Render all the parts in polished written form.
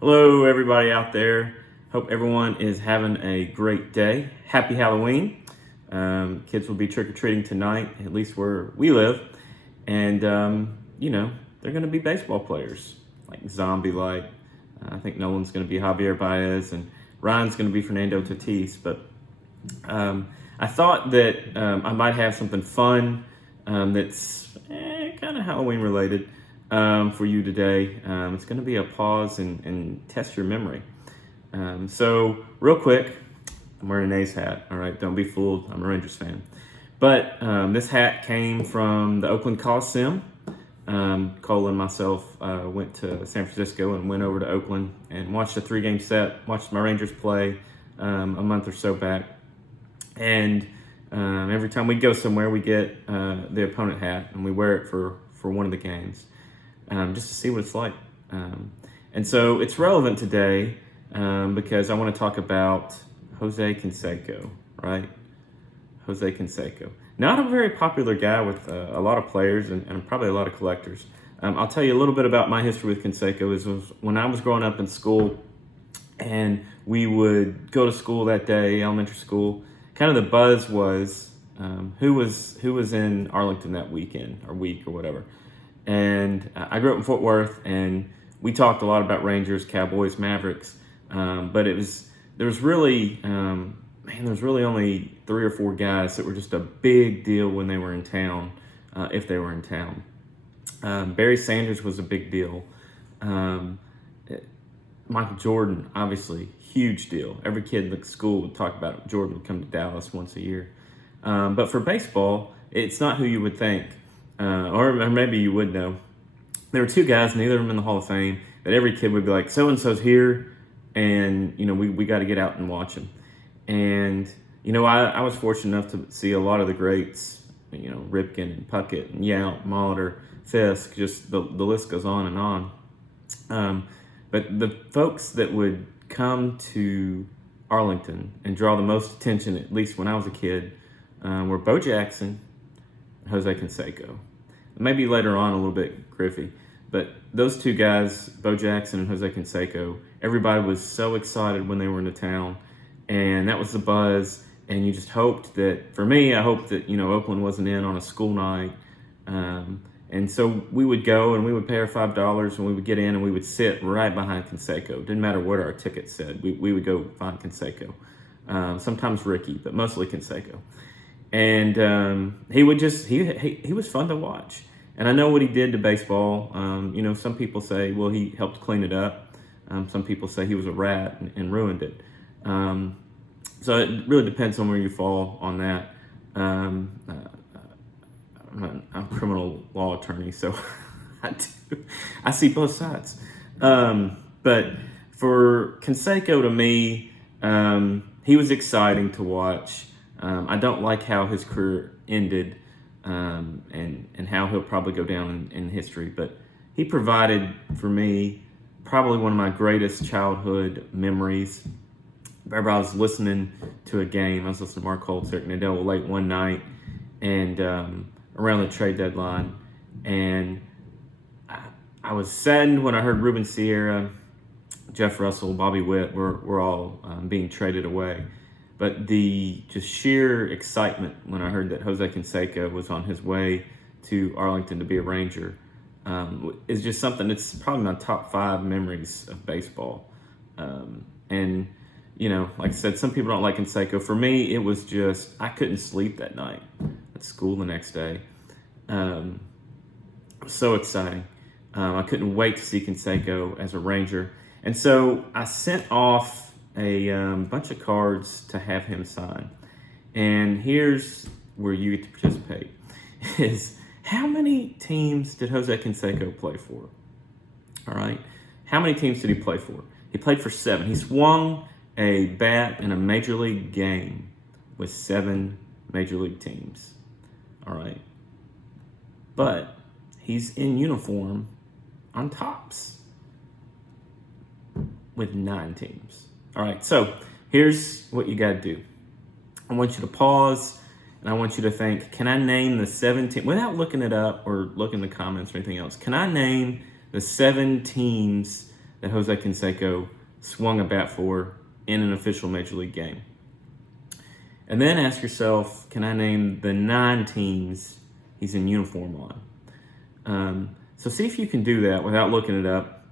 Hello, everybody out there. Hope everyone is having a great day. Happy Halloween. Kids will be trick-or-treating tonight, at least where we live. And, they're going to be baseball players, like zombie-like. I think Nolan's going to be Javier Baez, and Ryan's going to be Fernando Tatis. But I thought that I might have something fun that's kind of Halloween-related. For you today. It's going to be a pause and test your memory. So real quick, I'm wearing an A's hat. All right, don't be fooled. I'm a Rangers fan. But this hat came from the Oakland Coliseum. Cole and myself went to San Francisco and went over to Oakland and watched a 3-game set, watched my Rangers play a month or so back. And every time we go somewhere, we get the opponent hat and we wear it for one of the games. Just to see what it's like. And so it's relevant today because I want to talk about Jose Canseco, right? Jose Canseco. Not a very popular guy with a lot of players and probably a lot of collectors. I'll tell you a little bit about my history with Conseco. Was when I was growing up in school and we would go to school that day, elementary school, kind of the buzz was who was in Arlington that weekend or week or whatever. And I grew up in Fort Worth, and we talked a lot about Rangers, Cowboys, Mavericks. But there was really only 3 or 4 guys that were just a big deal when they were in town, if they were in town. Barry Sanders was a big deal. Michael Jordan, obviously, huge deal. Every kid at school would talk about it. Jordan would come to Dallas once a year. But for baseball, it's not who you would think. Or maybe you would know. There were 2 guys, neither of them in the Hall of Fame, that every kid would be like, so-and-so's here, and, we got to get out and watch him. And, I was fortunate enough to see a lot of the greats, Ripken and Puckett and Yount, Molitor, Fisk, just the list goes on and on. But the folks that would come to Arlington and draw the most attention, at least when I was a kid, were Bo Jackson, Jose Canseco. Maybe later on a little bit Griffey. But those 2 guys, Bo Jackson and Jose Canseco, everybody was so excited when they were in the town. And that was the buzz. And you just hoped that, for me, I hoped that, Oakland wasn't in on a school night. And so we would go and we would pay our $5 and we would get in and we would sit right behind Conseco. Didn't matter what our ticket said. We would go find Conseco. Sometimes Ricky, but mostly Conseco. And he was fun to watch. And I know what he did to baseball. Some people say, well, he helped clean it up. Some people say he was a rat and ruined it. So it really depends on where you fall on that. I'm a criminal law attorney, so I see both sides. But for Conseco, to me, he was exciting to watch. I don't like how his career ended and how he'll probably go down in history. But he provided for me probably one of my greatest childhood memories. I remember I was listening to a game. I was listening to Mark Holtz, Eric Nadel late one night and around the trade deadline. And I was saddened when I heard Ruben Sierra, Jeff Russell, Bobby Witt were all being traded away. But the just sheer excitement when I heard that Jose Canseco was on his way to Arlington to be a Ranger is just something that's probably my top 5 memories of baseball. And, like I said, some people don't like Conseco. For me, it was just, I couldn't sleep that night at school the next day. It was so exciting. I couldn't wait to see Conseco as a Ranger. And so I sent off a bunch of cards to have him sign. And here's where you get to participate, is how many teams did Jose Canseco play for? All right. How many teams did he play for? He played for 7. He swung a bat in a major league game with 7 major league teams. All right. But he's in uniform on Topps with 9 teams. All right, so here's what you got to do. I want you to pause, and I want you to think, can I name the 17, without looking it up or looking in the comments or anything else, can I name the 7 teams that Jose Canseco swung a bat for in an official Major League game. And then ask yourself, can I name the 9 teams he's in uniform on? So see if you can do that without looking it up.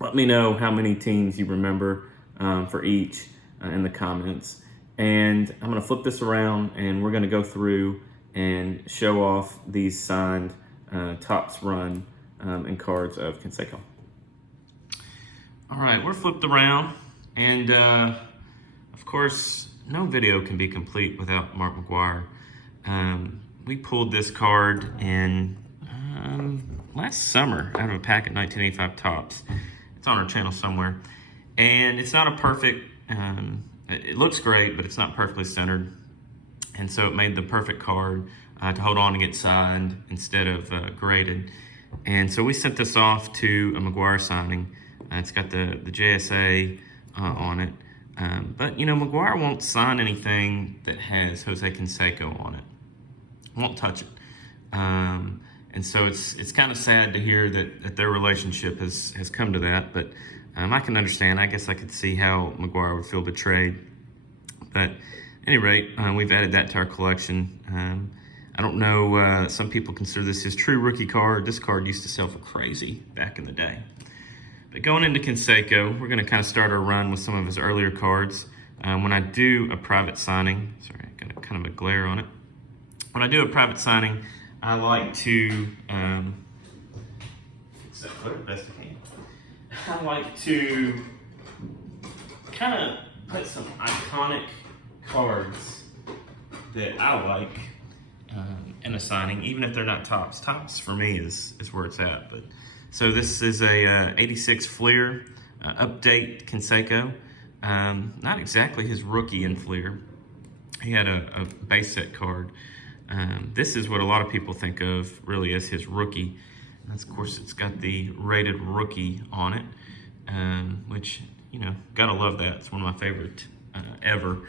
Let me know how many teams you remember for each in the comments. And I'm going to flip this around, and we're going to go through and show off these signed Topps run and cards of Conseco. All right, we're flipped around, and of course, no video can be complete without Mark Mcguire. We pulled this card in last summer out of a pack of 1985 Topps. It's on our channel somewhere, and it's not a perfect. It looks great, but it's not perfectly centered, and so it made the perfect card to hold on and get signed instead of graded. And so we sent this off to a Mcguire signing. It's got the JSA on it. But, you know, Mcguire won't sign anything that has Jose Canseco on it. Won't touch it. And so it's kind of sad to hear that their relationship has come to that. But I can understand. I guess I could see how Mcguire would feel betrayed. But at any rate, we've added that to our collection. I don't know, some people consider this his true rookie card. This card used to sell for crazy back in the day. But going into Conseco, we're going to kind of start our run with some of his earlier cards. When I do a private signing, sorry, I got kind of a glare on it. When I do a private signing, I like to, fix that clear best I can. I like to kind of put some iconic cards that I like in a signing, even if they're not Topps. Topps for me is where it's at. But so this is a 86 Fleer update Conseco. Not exactly his rookie in Fleer. He had a base set card. This is what a lot of people think of really as his rookie. And of course, it's got the rated rookie on it, which, you know, gotta love that. It's one of my favorite ever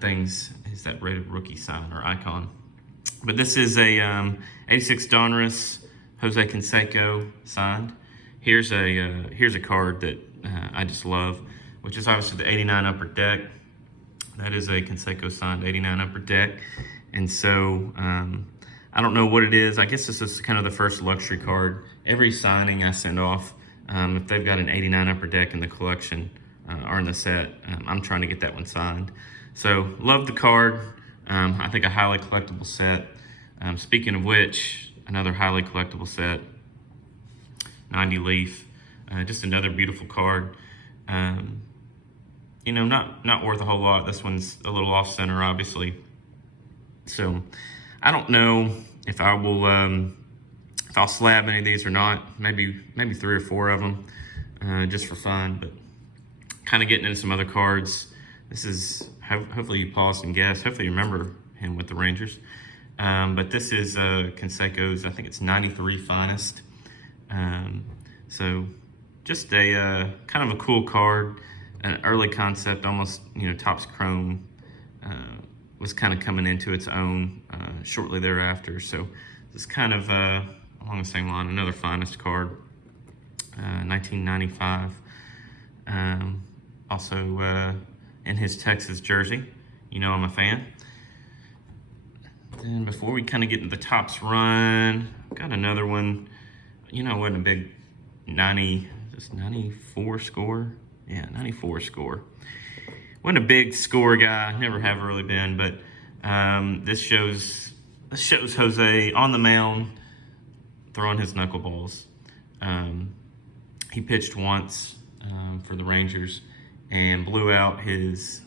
things is that rated rookie sign or icon. But this is a 86 Donruss Jose Canseco signed. Here's a card that I just love, which is obviously the 89 Upper Deck. That is a Conseco signed 89 Upper Deck. And so I don't know what it is. I guess this is kind of the first luxury card. Every signing I send off, if they've got an 89 Upper Deck in the collection or in the set, I'm trying to get that one signed. So love the card. I think a highly collectible set. Speaking of which, another highly collectible set, 90 Leaf, just another beautiful card. You know, not worth a whole lot. This one's a little off center, obviously. So I don't know if I will, if I'll slab any of these or not. Maybe 3 or 4 of them, just for fun. But kind of getting into some other cards. This is hopefully you pause and guess. Hopefully you remember him with the Rangers. But this is Conseco's, I think it's 93 Finest. So just a kind of a cool card, an early concept, almost, you know, Topps Chrome was kind of coming into its own shortly thereafter. So this kind of along the same line, another Finest card, 1995. Also in his Texas jersey. You know I'm a fan. Then before we kind of get into the Topps run, got another one. You know, wasn't a big 94 score? Yeah, 94 score. Wasn't a big score guy, never have really been, but this shows Jose on the mound throwing his knuckleballs. He pitched once for the Rangers and blew out his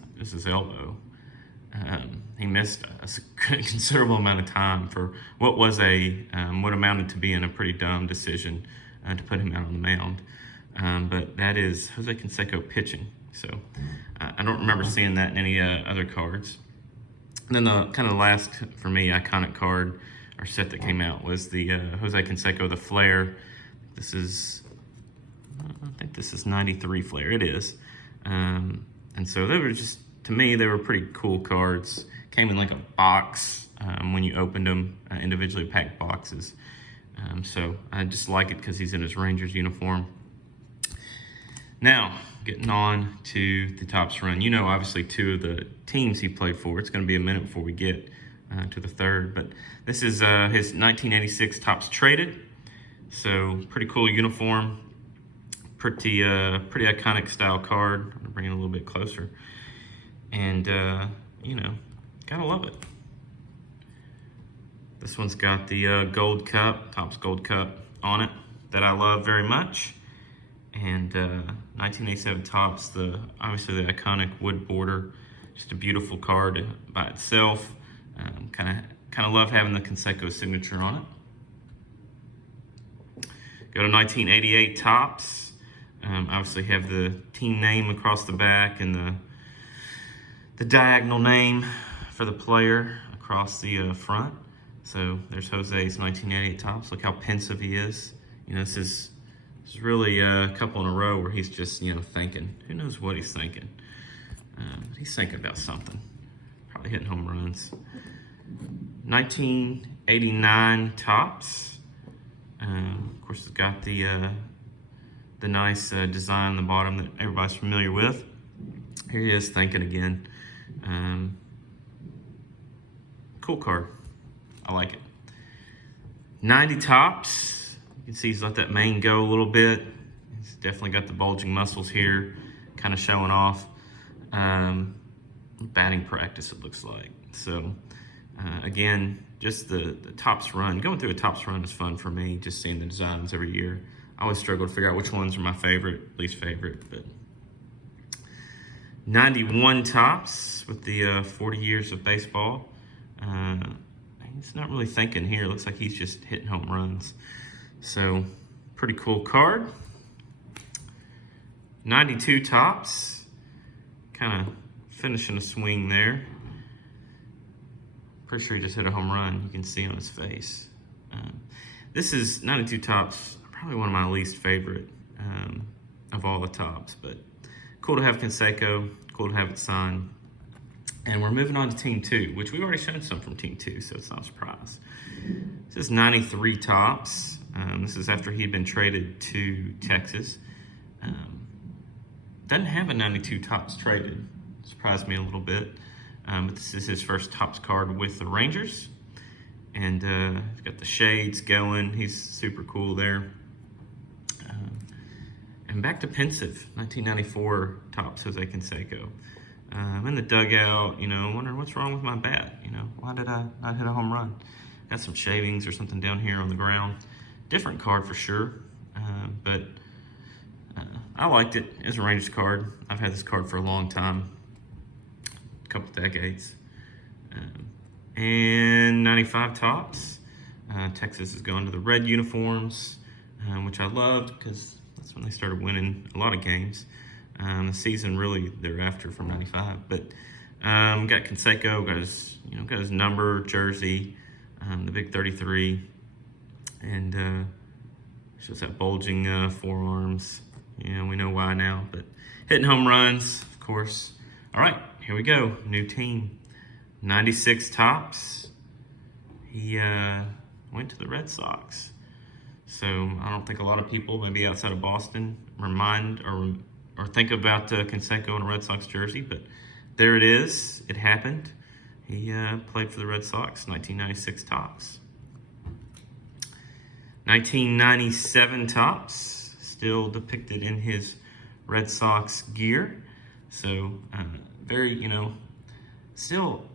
elbow. He missed a considerable amount of time for what was what amounted to being a pretty dumb decision to put him out on the mound. But that is Jose Canseco pitching. So I don't remember seeing that in any other cards. And then the kind of last, for me, iconic card or set that came out was the Jose Canseco, the Flare. This is, I think this is 93 Flare. It is. And so they were just, to me, they were pretty cool cards. Came in like a box when you opened them, individually packed boxes. So I just like it because he's in his Rangers uniform. Now, getting on to the Topps run. You know, obviously, two of the teams he played for. It's going to be a minute before we get to the third, but this is his 1986 Topps Traded. So, pretty cool uniform. Pretty iconic style card. I'm going to bring it a little bit closer. And, you know, gotta love it. This one's got the gold cup, Topps Gold Cup on it that I love very much. And 1987 Topps, obviously the iconic wood border, just a beautiful card by itself. Kind of love having the Conseco signature on it. Go to 1988 Topps. Obviously have the team name across the back and the diagonal name for the player across the front. So there's Jose's 1988 Topps. Look how pensive he is. You know, this is really a couple in a row where he's just, you know, thinking. Who knows what he's thinking? He's thinking about something. Probably hitting home runs. 1989 Topps. Of course, it's got the nice design on the bottom that everybody's familiar with. Here he is thinking again. Cool card. I like it. 90 Topps. You can see he's let that mane go a little bit. He's definitely got the bulging muscles here, kind of showing off. Batting practice, it looks like. So, again, just the Topps run. Going through a Topps run is fun for me, just seeing the designs every year. I always struggle to figure out which ones are my favorite, least favorite. But 91 Topps with the 40 years of baseball. He's not really thinking here. Looks like he's just hitting home runs. So, pretty cool card. 92 Topps. Kind of finishing a swing there. Pretty sure he just hit a home run. You can see on his face. This is 92 Topps. Probably one of my least favorite of all the Topps. But cool to have Conseco. Cool to have it signed. And we're moving on to Team 2, which we've already shown some from Team 2, so it's not a surprise. This is 93 Topps. This is after he'd been traded to Texas. Doesn't have a 92 Topps traded. Surprised me a little bit. But this is his first Topps card with the Rangers. And he's got the shades going. He's super cool there. And back to pensive, 1994 Topps Jose Canseco. In the dugout, you know, wondering what's wrong with my bat. You know, why did I not hit a home run? Got some shavings or something down here on the ground. Different card for sure, but I liked it as a Rangers card. I've had this card for a long time, a couple decades. And 95 Topps. Texas has gone to the red uniforms, which I loved because that's when they started winning a lot of games. The season really thereafter from 95, but got Conseco, got his number, jersey, the big 33, and shows that bulging forearms. You know, we know why now, but hitting home runs, of course. All right, here we go, new team. 96 Topps. He went to the Red Sox. So I don't think a lot of people, maybe outside of Boston, remind or think about Conseco in a Red Sox jersey, but there it is. It happened. He played for the Red Sox, 1996 Topps. 1997 Topps, still depicted in his Red Sox gear. So very, you know, still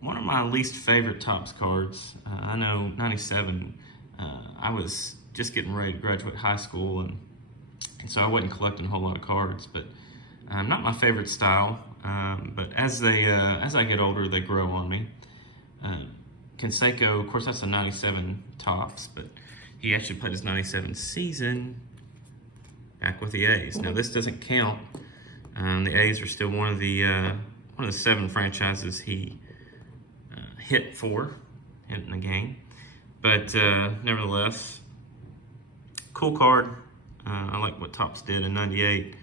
one of my least favorite Topps cards. I know 97, I was just getting ready to graduate high school, and so I wasn't collecting a whole lot of cards, but not my favorite style. But as I get older, they grow on me. Conseco, of course, that's a 97 Topps, but he actually played his 97 season back with the A's. Now this doesn't count. The A's are still one of the 7 franchises he hit in the game. But nevertheless, cool card. I like what Topps did in 98.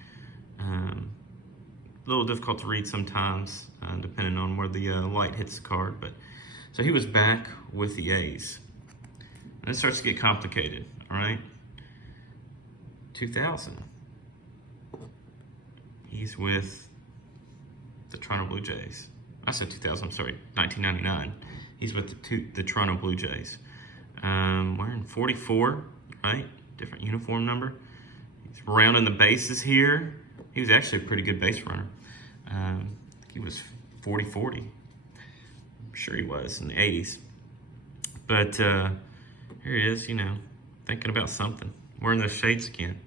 A little difficult to read sometimes, depending on where the light hits the card. But so he was back with the A's. And it starts to get complicated, all right? 2000. He's with the Toronto Blue Jays. I said 2000, I'm sorry, 1999. He's with the Toronto Blue Jays. Wearing 44, right? Different uniform number. He's rounding the bases here. He was actually a pretty good base runner. He was 40-40. I'm sure he was in the 80s. But here he is, you know, thinking about something. Wearing those shades again.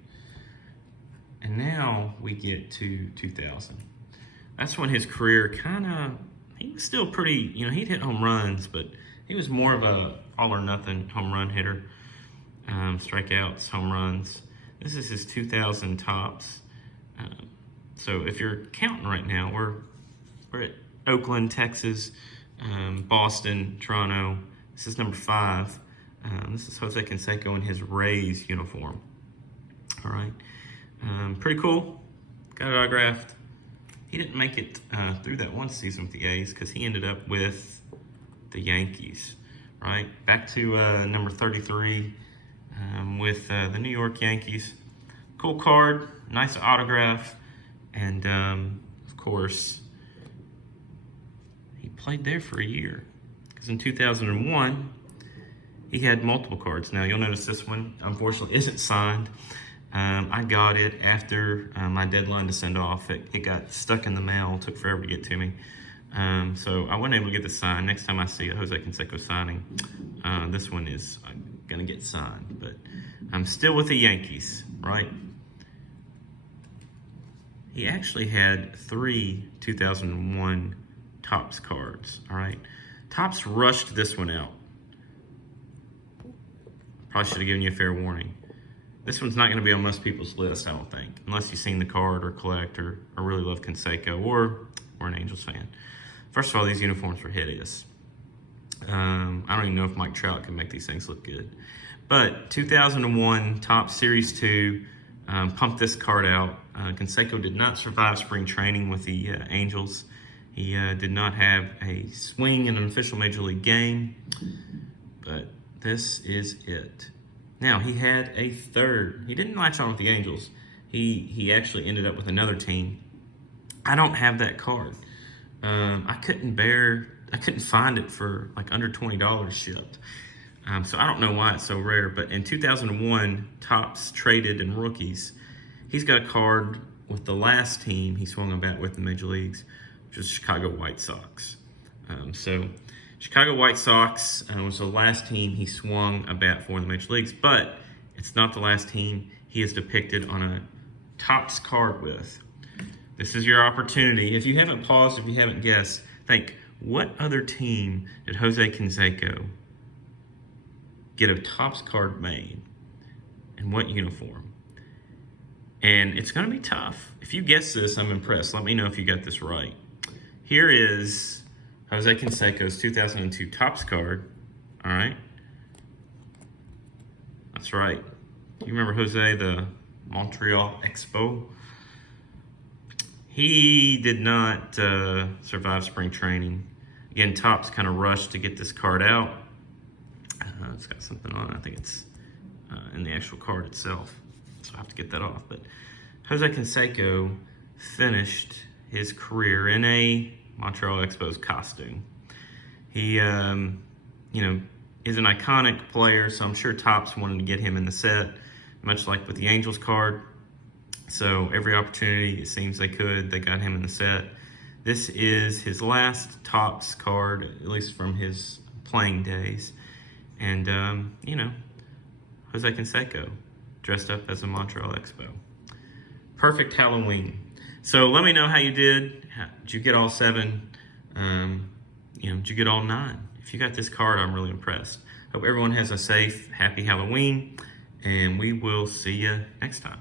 And now we get to 2000. That's when his career he was still pretty, you know, he'd hit home runs, but he was more of a all or nothing home run hitter. Strikeouts, home runs. This is his 2000 tops. So if you're counting right now, we're at Oakland, Texas, Boston, Toronto. This is number 5. This is Jose Canseco in his Rays uniform. All right. Pretty cool. Got it autographed. He didn't make it through that one season with the A's because he ended up with the Yankees, right? Back to number 33 with the New York Yankees. Cool card, nice autograph, and of course, he played there for a year because in 2001, he had multiple cards. Now, you'll notice this one, unfortunately, isn't signed. I got it after my deadline to send off. It got stuck in the mail, took forever to get to me. So I wasn't able to get this signed. Next time I see a Jose Canseco signing, this one is going to get signed. But I'm still with the Yankees, right? He actually had 3 2001 Topps cards, all right? Topps rushed this one out. Probably should have given you a fair warning. This one's not going to be on most people's list, I don't think, unless you've seen the card or collect or really love Conseco or an Angels fan. First of all, these uniforms were hideous. I don't even know if Mike Trout can make these things look good. But 2001 Topps Series 2 pumped this card out. Conseco did not survive spring training with the Angels. He did not have a swing in an official Major League game. But this is it. Now, he had a third. He didn't latch on with the Angels. He actually ended up with another team. I don't have that card. I couldn't find it for like under $20 shipped. So I don't know why it's so rare. But in 2001, Topps traded in rookies. He's got a card with the last team he swung a bat with in the Major Leagues, which was Chicago White Sox. So Chicago White Sox was the last team he swung a bat for in the Major Leagues, but it's not the last team he is depicted on a Topps card with. This is your opportunity. If you haven't paused, if you haven't guessed, think, what other team did Jose Canseco get a Topps card made? And what uniform? And it's going to be tough. If you guess this, I'm impressed. Let me know if you got this right. Here is Jose Canseco's 2002 Topps card. All right. That's right. You remember Jose, the Montreal Expo? He did not survive spring training. Again, Topps kind of rushed to get this card out. It's got something on it. I think it's in the actual card itself. So I have to get that off. But Jose Canseco finished his career in a Montreal Expos costume. He, is an iconic player, so I'm sure Topps wanted to get him in the set, much like with the Angels card. So every opportunity, it seems they got him in the set. This is his last Topps card, at least from his playing days. And, Jose Canseco dressed up as a Montreal Expo. Perfect Halloween. So let me know how you did. Did you get all 7? Did you get all 9? If you got this card, I'm really impressed. Hope everyone has a safe, happy Halloween, and we will see you next time.